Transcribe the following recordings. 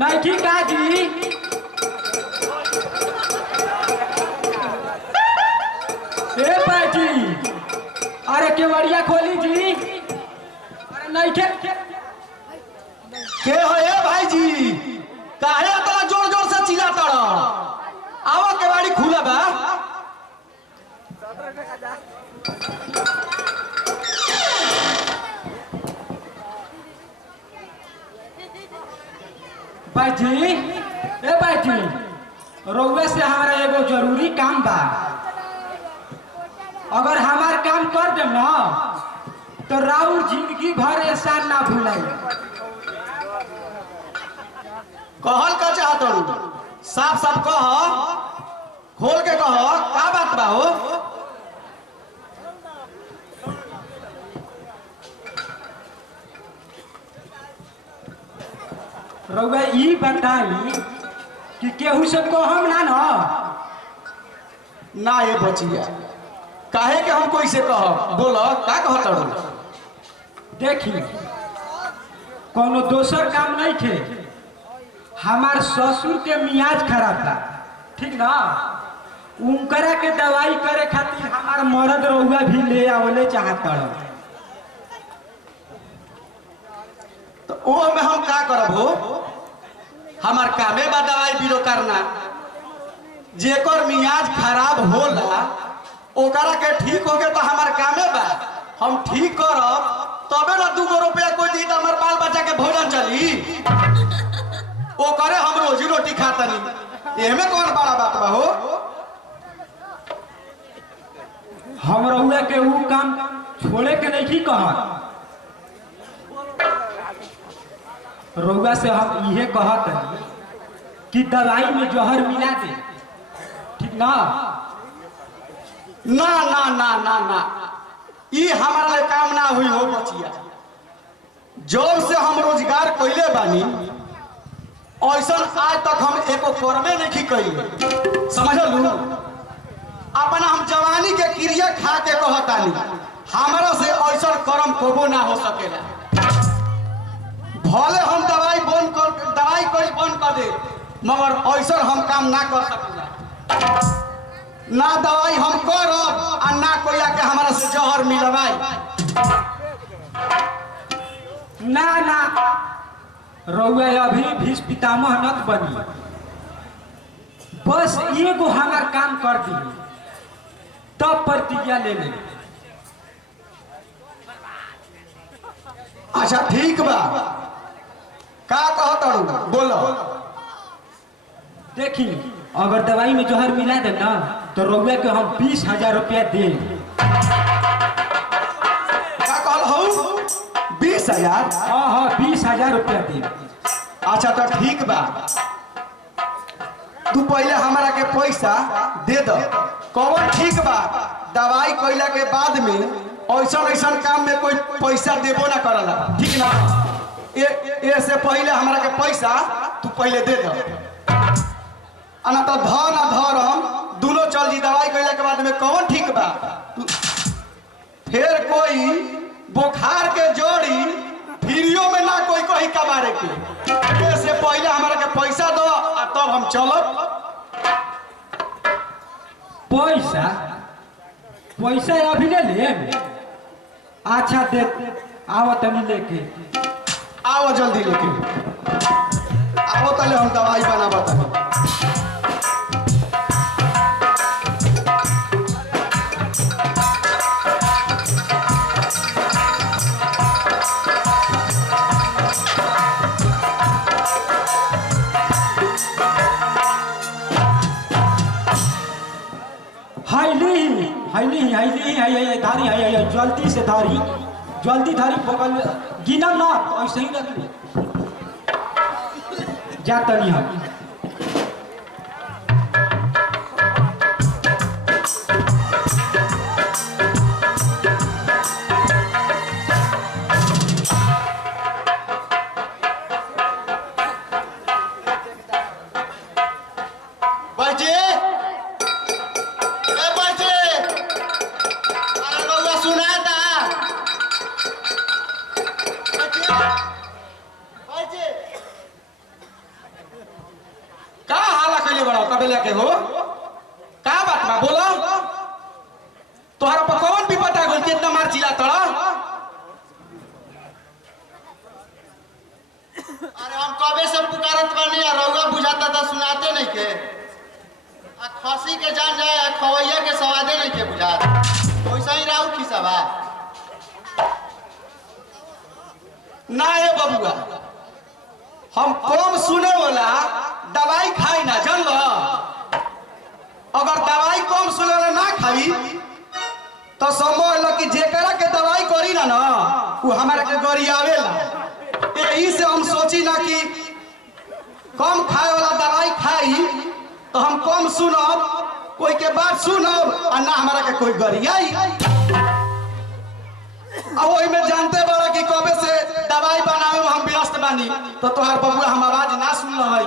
नहीं काजी ए पाजी अरे केवड़िया खोली जी अरे नहीं के हो ए भाई जी काहे इतना जोर जोर से चिल्लाता रहो आओ केवाड़ी खुला बा बाजी ए बाजी रउआ से हमारा एगो जरूरी काम बा अगर हमार काम कर दे ना तो राउर जिंदगी भर एहसान ना भूलाई कहल का चाहत हूं साफ साफ कह खोल के कह का बात बा हो रउआ ई बताई कि केहू से कहम ना ये बचिया काहे के हम कोई से कह बोलो का कहत हूं देखी कोनो दोसर काम नहीं थे हमार ससुर के मियाज खराब था ठीक ना उनकरा के दवाई करे खातिर हमार मर्द रउआ भी ले आवले चाहत तो ओ में हम का करब हो हमार कामे बा दवाई बीरो करना जेकर मियाज खराब होला ओकरा के ठीक होगे तो हमार कामे बा हम ठीक करब तबे ना 2 रुपया कोई दी तो हमार बाल बच्चा के भोजन चली ओकरे हम रोजी रोटी खातनी एमे कौन बड़ा बात बा हो हम रउआ के ऊ काम छोड़े के नहीं कहत रउआ से हम इहे कहत कि दवाई में जहर मिला दे ठीक ना ना ना ना ना ना ई हमारा ले काम ना हुई हो बचिया जब से हम रोजगार कइले बानी ऐसा आज तक हम एको कर्मे नहीं कइले समझलू अपना हम जवानी के क्रिया खा के कहतानी हमारा से ऐसा कर्म कोबो ना हो सकेला भले हम दवाई कोई बंद कर दे मगर ऐसा हम काम ना कर सकेला ना दवाई हम करब आ ना कोई आके हमारा से जहर मिलवाई ना ना रउआ अभी भीष पितामह नत बनी बस एगो हमार काम कर दी तब प्रतिज्ञा ले ले अच्छा ठीक बा का कहत हूं बोलो देखी अगर दवाई में जहर मिला दे ना तो रउआ के हम 20,000 रुपया दे का कहल हो 20,000 हाँ 20,000 रुपया दे अच्छा तो ठीक बा तू पहले हमारा के पैसा दे दो कौन ठीक बा दवाई कइला के बाद में ऐसा काम में कोई पैसा देबो ना करला ठीक ना ए से पहले हमारा के पैसा तू पहले दे दो अना तो धन आ धर्म दोनों चल जी दवाई कइला के बाद में कौन ठीक बा फिर कोई बुखार के जोड़ी फ्रीओ में ना कोई कहीं कमारे के से पहले हमारा के पैसा दो आ तब हम चलब पैसा पैसा अभी ले ले अच्छा दे आओ तनी लेके आओ जल्दी लेके आओ तले हम दवाई बनाबत हनी हाईली धारी है जल्दी से धारी जल्दी धारी पकड़ गिना ना तो ऐसे ही रख जाता नहीं हम कैले बड़ा कबे लेके हो का बात बा बोलो तोहरा पर कौन भी पता गोल कितना मार चिल्ला तड़ा अरे हम कबे से पुकारत बानी आ रउआ बुझाता था सुनाते नहीं के आ खसी के जान जाए आ खवैया के सवादे नहीं के बुझात वैसा ही राउ खिसाबा ना है बबुआ हम कम सुने वाला दवाई खाई ना जान लो अगर दवाई कम सुने वाला ना खाई तो समझ लो कि जेकरा के दवाई करी ना वो हमारे के गरी आवेला यही से हम सोची ना कि कम खाए वाला दवाई खाई तो हम कम सुनब कोई के बात सुनब और ना हमारा के कोई गरी आई अब वही में जानते बड़ा कि कबे से दवाई बनावे में हम व्यस्त बानी तो तोहार बबुआ हम आवाज ना सुन रहे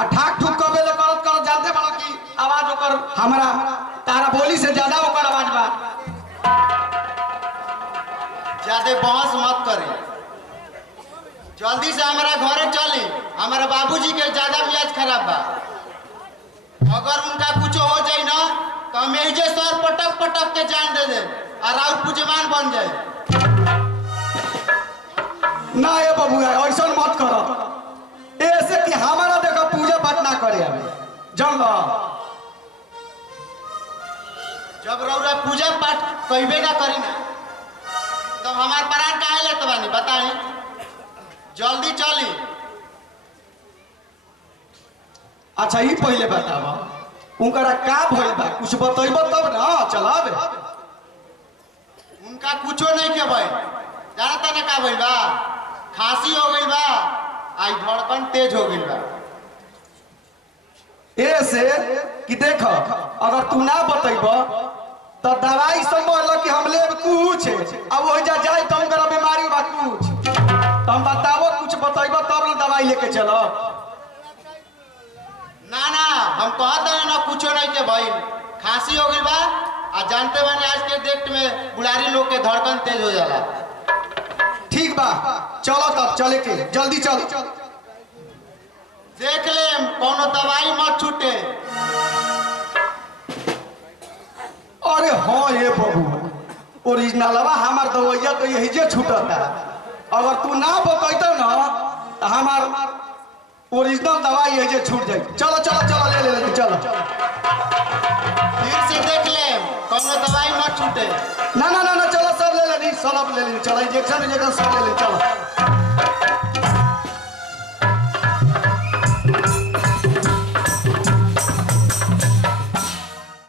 आ ठाक ठुक कबे ले करत करत जानते बड़ा कि आवाज ओकर हमरा तारा बोली से ज्यादा ओकर आवाज बा ज्यादा बहस मत करे जल्दी से हमारा घरे चली हमारे बाबूजी के ज्यादा मियाज खराब बा अगर उनका कुछ हो जाए ना तो हम यही सर पटक पटक के जान दे दे और राउत पूजमान बन जाए ना ये बबुआ ऐसा मत करो ऐसे कि हमारा देखो पूजा पाठ ना करे हमें जान लो जब रउरा पूजा पाठ कइबे ना करी ना तब हमार प्राण काहे लेत बानी बताई जल्दी चली अच्छा ये पहले बतावा उनकरा का भइल बा कुछ बतइबो तब ना चलावे उनका कुछो नहीं के भाई जानता ना का भइल बा खांसी हो गई बा आई धड़कन तेज हो गई बा ऐसे कि देखो अगर तू ना बतइबो तो दवाई समझ लो कि हम लेब कुछ अब हो जा जाए तो हमरा बीमारी बा कुछ तो हम बताबो कुछ बतइबो तब ना दवाई लेके चलो ना ना हम कहते हैं ना कुछो नहीं के भाई खांसी हो गई बा आ जानते बानी आज के डेट में बुढ़ारी लोग के धड़कन तेज हो जाला ठीक बा चलो तब चले के जल्दी चलो देख ले कोनो दवाई मत छूटे अरे हाँ ये बबू ओरिजिनलवा हमार दवाइया तो यही जे छूटता अगर तू ना बतैतो ना तो हमार ओरिजिनल दवाई यही जे छूट जाए चलो चलो चलो ले चलो फिर से देख ले कोनो दवाई मत छूटे ना चलो सब ले लेनी सब ले लेनी चलो इंजेक्शन सब ले लेनी चलो